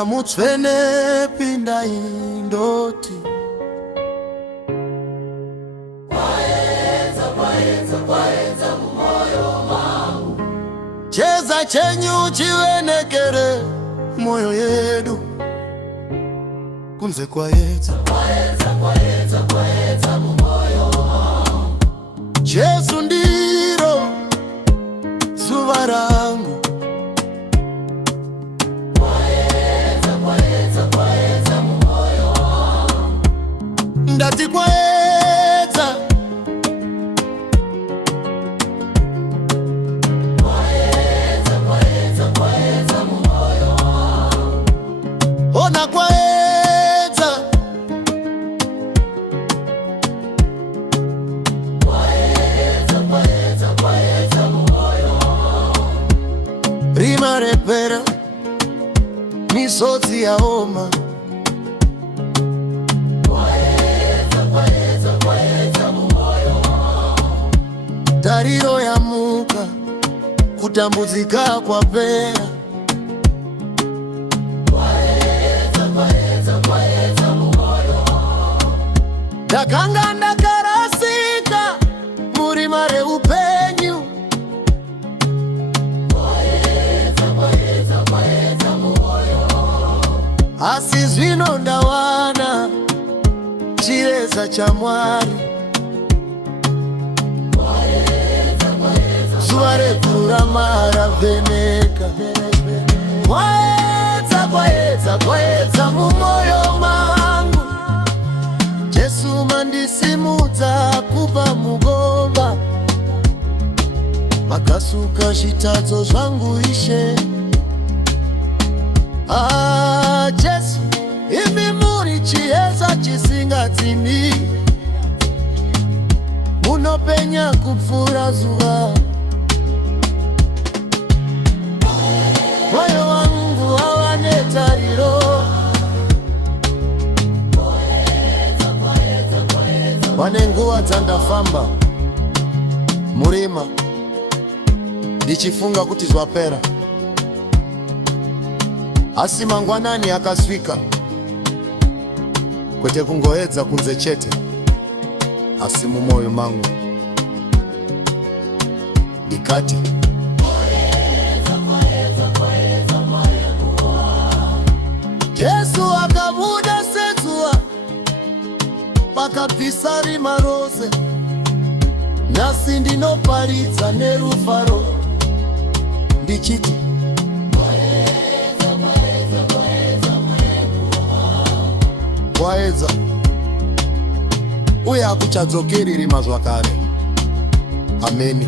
ya mutsvene pinda indoti Kwaedza mumoyo mangu. cheza chenyu chiwenekere moyo yedu kunze kwaedza mumoyo mangu. Jesu ndiro zuva rangu. Kwaedza mumoyo mangu. Ndati kwaedza mumoyo mangu. ona kwaedza mumoyo mangu. rima repera misodzi yaoma Kwaedza mumoyo mangu. tariro yamuka kutambudzika kwapera Kwaedza mumoyo mangu. ndakanga ndakarasika murima reupenyu Kwaedza mumoyo mangu. asi zvino ndawana chireza chaMwari. Zuva rekurama ravheneka. Kwaedza mumoyo mangu. Jesu mandisimudza kubva mugomba, makasuka zvitadzo zvangu Ishe. Jesu imi muri chiedza chisingadzimi, munopenya kupfuura zuva. Moyo wangu wava netariro, pane nguva dzandafamba murima ndichifunga kuti zvapera, asi mangwanani akasvika, kwete kungoedza kunze chete, asi mumoyo mangu ndikati Jesu akabuda sezuva, pakabvisa rima rose. Nhasi ndinoparidza nerufaro ndichiti kwaedza, uye hakuchadzokeri rima zvakare. Ameni.